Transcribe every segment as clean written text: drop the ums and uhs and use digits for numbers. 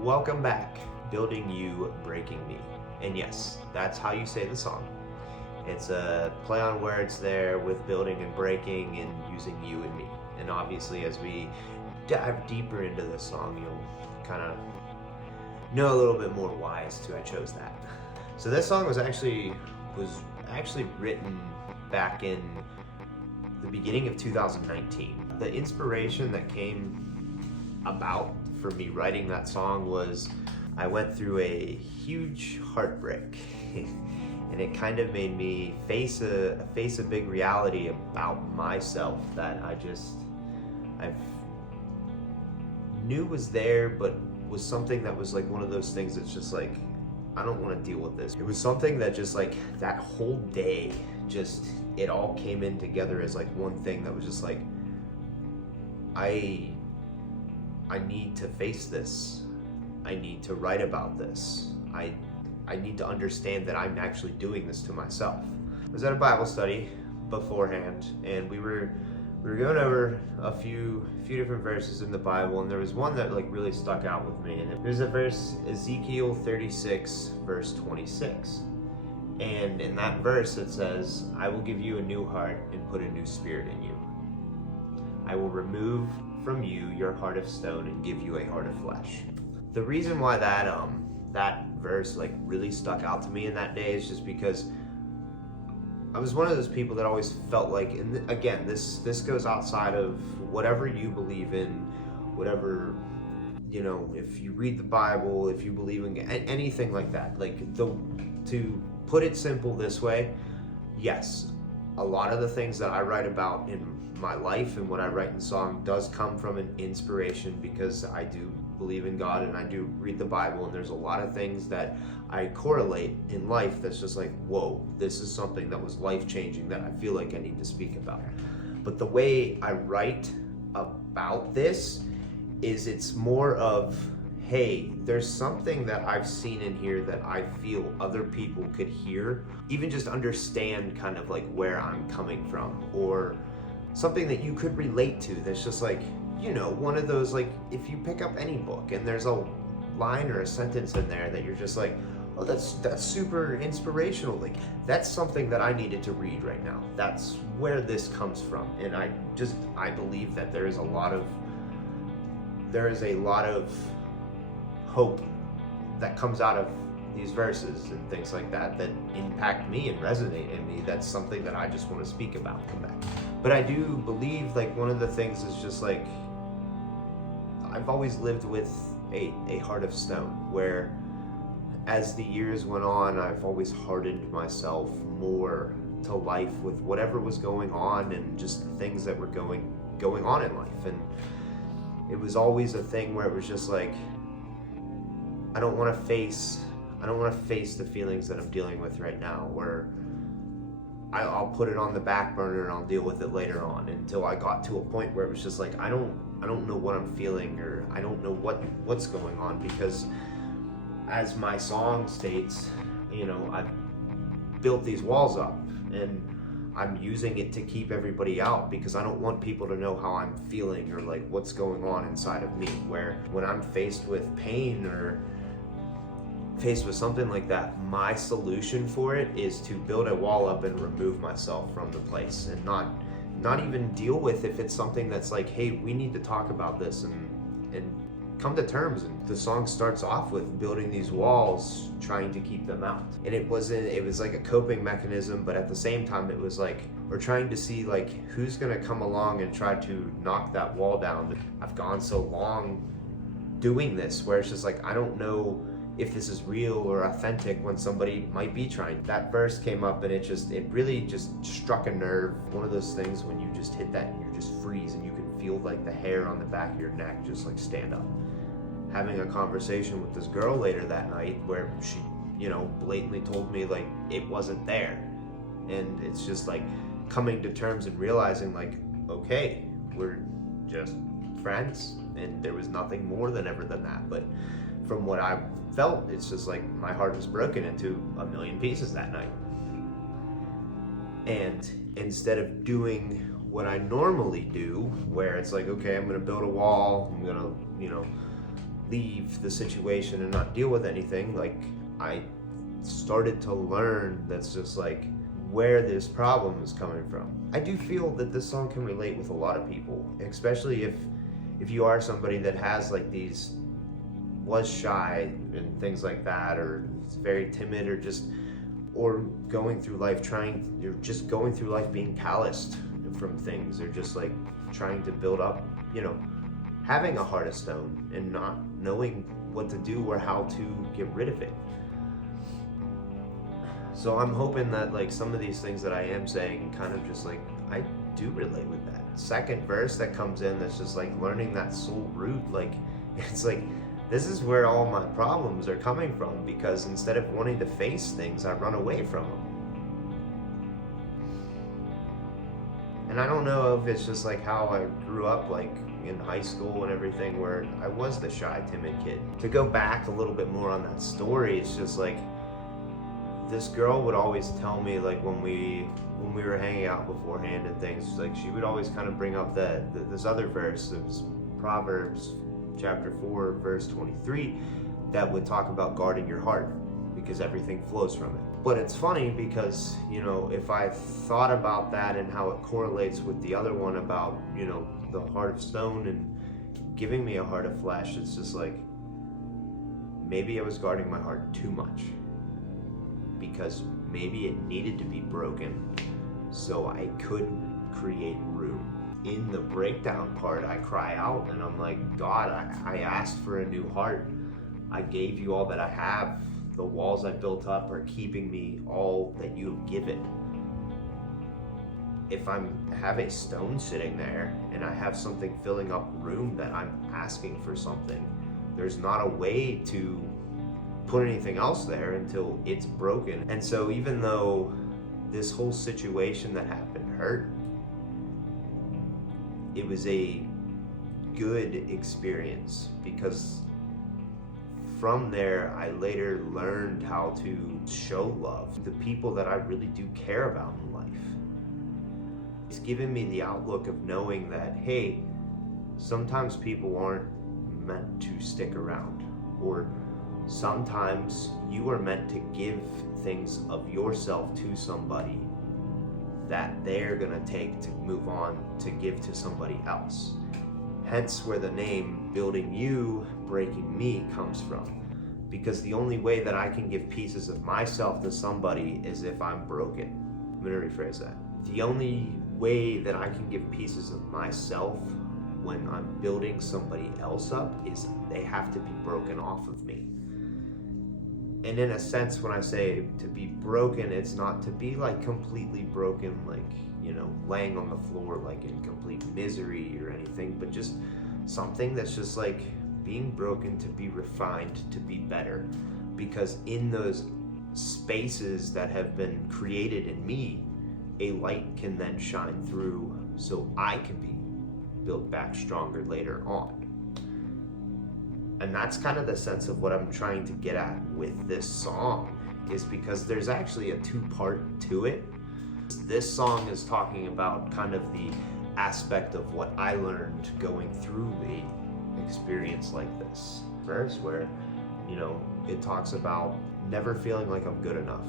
Welcome back, Building You, Breaking Me. And yes, that's how you say the song. It's a play on words there with building and breaking and using you and me. And obviously as we dive deeper into this song, you'll kind of know a little bit more why as to I chose that. So this song was actually written back in the beginning of 2019. The inspiration that came about for me writing that song was I went through a huge heartbreak and it kind of made me face a big reality about myself that I knew was there, but was something that was like one of those things that's just like, I don't want to deal with this. It was something that just like that whole day, just it all came in together as like one thing that was just like, I need to face this. I need to write about this. I need to understand that I'm actually doing this to myself. I was at a Bible study beforehand, and we were going over a few different verses in the Bible, and there was one that like really stuck out with me. And there's a verse, Ezekiel 36, verse 26. And in that verse it says, "I will give you a new heart and put a new spirit in you. I will remove from you your heart of stone and give you a heart of flesh." The reason why that verse like really stuck out to me in that day is just because I was one of those people that always felt like, and again, this goes outside of whatever you believe in, whatever, you know, if you read the Bible, if you believe in anything like that, like to put it simple this way, yes, a lot of the things that I write about in my life and what I write in song does come from an inspiration, because I do believe in God and I do read the Bible, and there's a lot of things that I correlate in life that's just like, whoa, this is something that was life-changing that I feel like I need to speak about. But the way I write about this is it's more of, hey, there's something that I've seen in here that I feel other people could hear, even just understand kind of like where I'm coming from, or something that you could relate to that's just like, you know, one of those, like if you pick up any book and there's a line or a sentence in there that you're just like, oh, that's super inspirational, like that's something that I needed to read right now. That's where this comes from. And I believe that there is a lot of hope that comes out of these verses and things like that impact me and resonate in me. That's something that I just want to speak about. Come back. But I do believe like one of the things is just like, I've always lived with a heart of stone, where as the years went on, I've always hardened myself more to life with whatever was going on and just the things that were going on in life. And it was always a thing where it was just like, I don't want to face the feelings that I'm dealing with right now, where I'll put it on the back burner and I'll deal with it later on, until I got to a point where it was just like, I don't know what I'm feeling, or I don't know what's going on, because as my song states, you know, I've built these walls up and I'm using it to keep everybody out, because I don't want people to know how I'm feeling or like what's going on inside of me, where when I'm faced with pain or faced with something like that, my solution for it is to build a wall up and remove myself from the place, and not even deal with if it's something that's like, hey, we need to talk about this and come to terms. And the song starts off with building these walls, trying to keep them out. And it was like a coping mechanism, but at the same time it was like, we're trying to see like who's gonna come along and try to knock that wall down. I've gone so long doing this where it's just like, I don't know if this is real or authentic when somebody might be trying. That verse came up and it really just struck a nerve. One of those things when you just hit that and you just freeze and you can feel like the hair on the back of your neck just like stand up. Having a conversation with this girl later that night where she, you know, blatantly told me like it wasn't there. And it's just like coming to terms and realizing like, okay, we're just friends, and there was nothing more than that. But from what I felt, it's just like my heart was broken into a million pieces that night. And instead of doing what I normally do, where it's like, okay, I'm gonna build a wall, I'm gonna, you know, leave the situation and not deal with anything, like I started to learn that's just like where this problem is coming from. I do feel that this song can relate with a lot of people, especially if you are somebody that has like these, was shy and things like that, or is very timid, or going through life going through life being calloused from things, or just like trying to build up, having a heart of stone and not knowing what to do or how to get rid of it. So I'm hoping that like some of these things that I am saying kind of just like, I do relate with that. Second verse that comes in, that's just like learning that soul root. Like, it's like, this is where all my problems are coming from, because instead of wanting to face things, I run away from them. And I don't know if it's just like how I grew up, like in high school and everything, where I was the shy, timid kid. To go back a little bit more on that story, it's just like, this girl would always tell me, like when we were hanging out beforehand and things, like she would always kind of bring up this other verse. It was Proverbs chapter 4 verse 23 that would talk about guarding your heart, because everything flows from it. But it's funny because, if I thought about that and how it correlates with the other one about, the heart of stone and giving me a heart of flesh, it's just like, maybe I was guarding my heart too much, because maybe it needed to be broken so I could create room. In the breakdown part, I cry out and I'm like, God, I asked for a new heart. I gave you all that I have. The walls I built up are keeping me all that you have given. If I have a stone sitting there and I have something filling up room that I'm asking for something, there's not a way to put anything else there until it's broken. And so even though this whole situation that happened hurt, it was a good experience, because from there I later learned how to show love to the people that I really do care about in life. It's given me the outlook of knowing that, hey, sometimes people aren't meant to stick around, or sometimes you are meant to give things of yourself to somebody that they're gonna take to move on to give to somebody else. Hence where the name Building You, Breaking Me comes from. Because the only way that I can give pieces of myself to somebody is if I'm broken. I'm gonna rephrase that. The only way that I can give pieces of myself when I'm building somebody else up is they have to be broken off of me. And in a sense, when I say to be broken, it's not to be like completely broken, like, laying on the floor like in complete misery or anything, but just something that's just like being broken to be refined, to be better. Because in those spaces that have been created in me, a light can then shine through so I can be built back stronger later on. And that's kind of the sense of what I'm trying to get at with this song, is because there's actually a two-part to it. This song is talking about kind of the aspect of what I learned going through the experience like this. Verse where, it talks about never feeling like I'm good enough,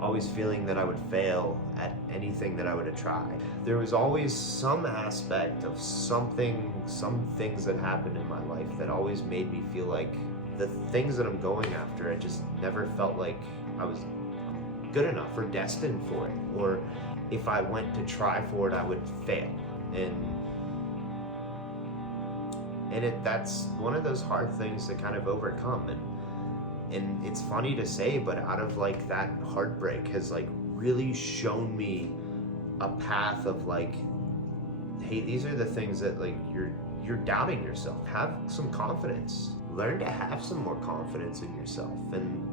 always feeling that I would fail at anything that I would have tried. There was always some aspect of some things that happened in my life that always made me feel like the things that I'm going after, I just never felt like I was good enough or destined for it, or if I went to try for it, I would fail. And that's one of those hard things to kind of overcome. And it's funny to say, but out of like that heartbreak has like really shown me a path of like, hey, these are the things that like you're doubting yourself. Have some confidence. Learn to have some more confidence in yourself. And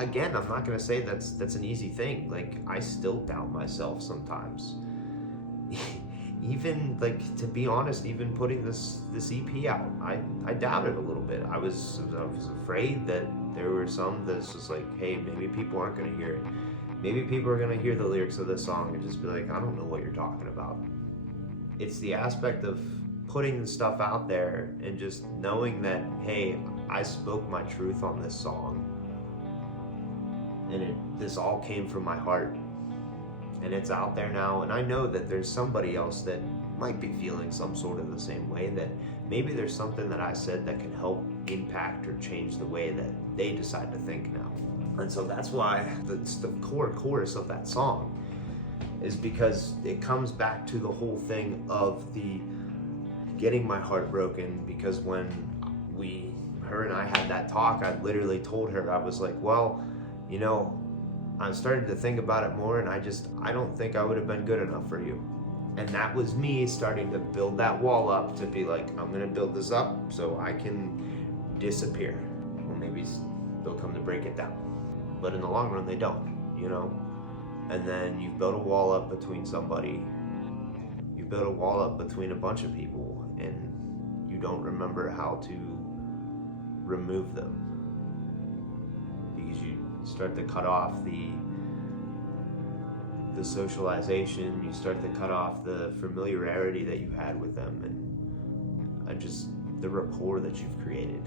again, I'm not gonna say that's an easy thing. Like, I still doubt myself sometimes. Even like, to be honest, even putting this EP out, I doubted a little bit. I was afraid that there were some that's just like, hey, maybe people aren't gonna hear it. Maybe people are gonna hear the lyrics of this song and just be like, I don't know what you're talking about. It's the aspect of putting the stuff out there and just knowing that, hey, I spoke my truth on this song, and this all came from my heart, and it's out there now, and I know that there's somebody else that might be feeling some sort of the same way, that maybe there's something that I said that can help impact or change the way that they decide to think now. And so that's why it's the core chorus of that song, is because it comes back to the whole thing of the getting my heart broken. Because when her and I had that talk, I literally told her, I was like, well, you know, I'm starting to think about it more, and I don't think I would have been good enough for you. And that was me starting to build that wall up to be like, I'm gonna build this up so I can disappear. Well, maybe they'll come to break it down, but in the long run they don't, you know? And then you build a wall up between somebody, you build a wall up between a bunch of people, and you don't remember how to remove them, because you start to cut off the socialization, you start to cut off the familiarity that you had with them, and just the rapport that you've created.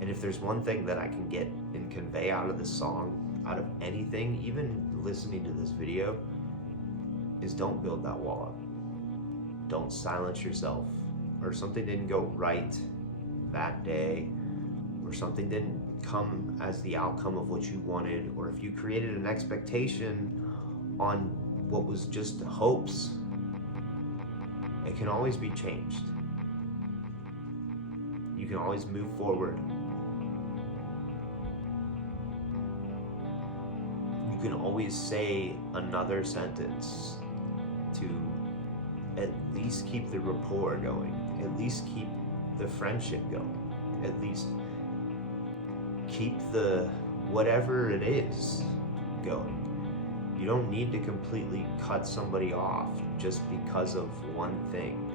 And if there's one thing that I can get and convey out of this song, out of anything, even listening to this video, is don't build that wall up. Don't silence yourself, or something didn't go right that day, or something didn't come as the outcome of what you wanted, or if you created an expectation on what was just hopes, it can always be changed. You can always move forward. You can always say another sentence to at least keep the rapport going, at least keep the friendship going, at least keep the whatever it is going. You don't need to completely cut somebody off just because of one thing,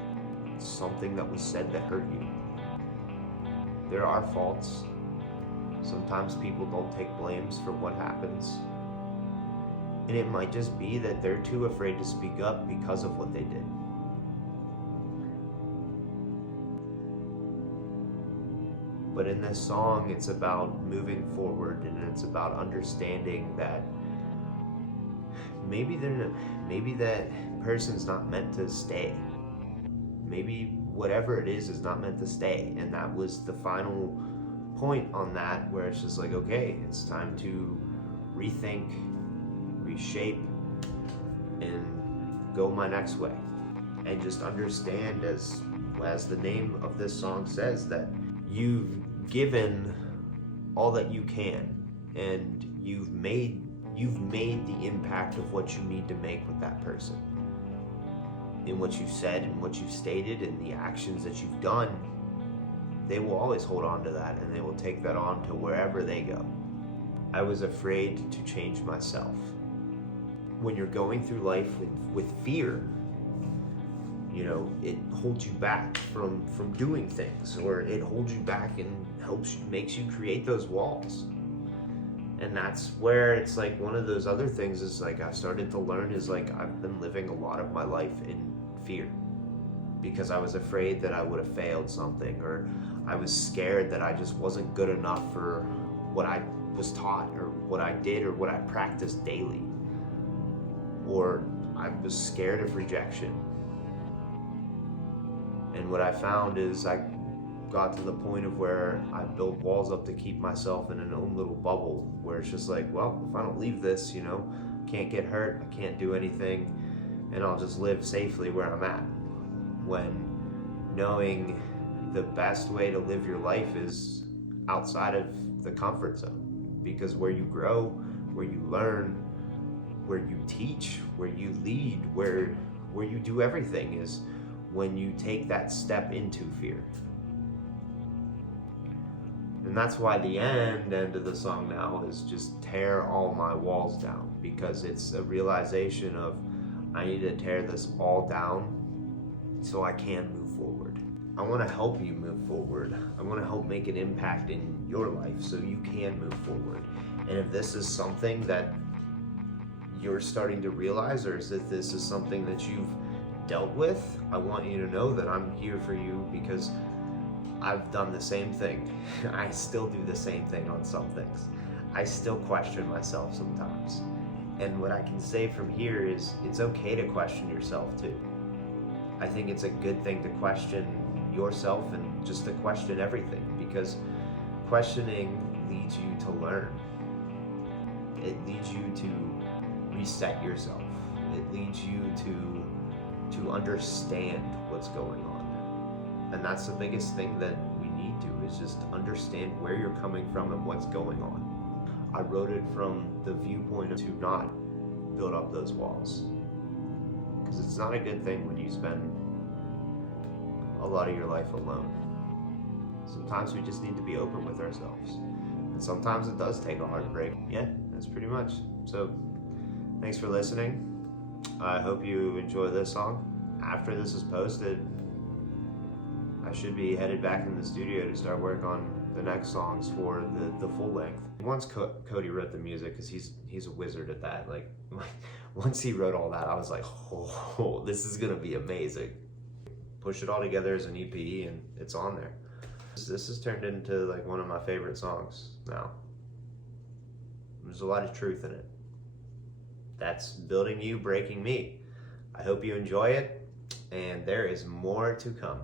something that was said that hurt you. There are faults. Sometimes people don't take blames for what happens. And it might just be that they're too afraid to speak up because of what they did. But in this song, it's about moving forward, and it's about understanding that maybe that person's not meant to stay. Maybe whatever it is not meant to stay. And that was the final point on that, where it's just like, okay, it's time to rethink, reshape, and go my next way. And just understand, as the name of this song says, that you've given all that you can, and you've made the impact of what you need to make with that person. In what you said and what you've stated and the actions that you've done, they will always hold on to that, and they will take that on to wherever they go. I was afraid to change myself. When you're going through life with fear, you know, it holds you back from doing things, or it holds you back and makes you create those walls. And that's where it's like one of those other things is like I've started to learn is like I've been living a lot of my life in fear, because I was afraid that I would have failed something, or I was scared that I just wasn't good enough for what I was taught, or what I did, or what I practiced daily, or I was scared of rejection. And what I found is I got to the point of where I built walls up to keep myself in an own little bubble, where it's just like, well, if I don't leave this, you know, can't get hurt, I can't do anything, and I'll just live safely where I'm at. When knowing the best way to live your life is outside of the comfort zone, because where you grow, where you learn, where you teach, where you lead, where you do everything is when you take that step into fear. And that's why the end of the song now is just tear all my walls down, because it's a realization of I need to tear this all down so I can move forward. I want to help you move forward. I want to help make an impact in your life so you can move forward. And if this is something that you're starting to realize, or if this is something that you've dealt with, I want you to know that I'm here for you, because I've done the same thing. I still do the same thing on some things. I still question myself sometimes. And what I can say from here is it's okay to question yourself too. I think it's a good thing to question yourself and just to question everything, because questioning leads you to learn. It leads you to reset yourself. It leads you to understand what's going on. And that's the biggest thing that we need to, is just understand where you're coming from and what's going on. I wrote it from the viewpoint of to not build up those walls. Because it's not a good thing when you spend a lot of your life alone. Sometimes we just need to be open with ourselves. And sometimes it does take a heartbreak. Yeah, that's pretty much. So, thanks for listening. I hope you enjoy this song. After this is posted, I should be headed back in the studio to start work on the next songs for the full length. Once Cody wrote the music, because he's a wizard at that. Like, once he wrote all that, I was like, oh, this is gonna be amazing. Push it all together as an EP, and it's on there. This has turned into like one of my favorite songs now. There's a lot of truth in it. That's building you, breaking me. I hope you enjoy it, and there is more to come.